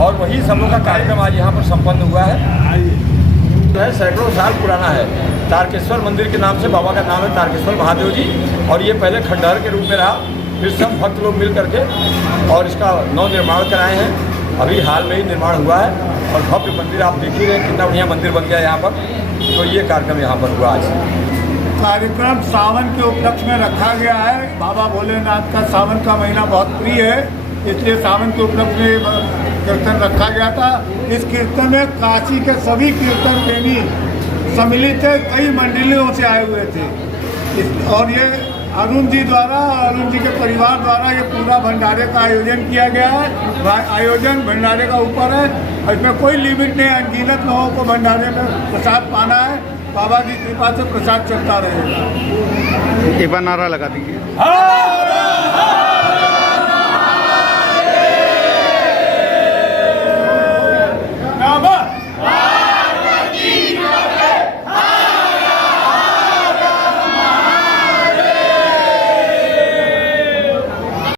और वही सब लोग का कार्यक्रम आज यहाँ पर संपन्न हुआ है। सैकड़ों साल पुराना है। तारकेश्वर मंदिर के नाम से बाबा का नाम है तारकेश्वर महादेव जी, और ये पहले खंडहर के रूप में रहा। फिर सब भक्त लोग मिल करके और इसका नव निर्माण कराए हैं। अभी हाल में ही निर्माण हुआ है और भव्य मंदिर आप देख ही रहे हैं, कितना बढ़िया मंदिर बन गया यहाँ पर। तो ये कार्यक्रम यहाँ पर हुआ आज। कार्यक्रम सावन के उपलक्ष्य में रखा गया है। बाबा भोलेनाथ का सावन का महीना बहुत प्रिय है, इसलिए सावन के उपलक्ष्य में कीर्तन रखा गया था। इस कीर्तन में काशी के सभी कीर्तन प्रेमी सम्मिलित थे, कई मंडलियों से आए हुए थे। और ये अरुण जी द्वारा, अरुण जी के परिवार द्वारा ये पूरा भंडारे का आयोजन किया गया है। आयोजन भंडारे का ऊपर है, इसमें कोई लिमिट नहीं है। अनगिनत लोगों को भंडारे में प्रसाद पाना है। बाबा की कृपा से प्रसाद चलता रहेगा। एक बार नारा लगा दीजिए।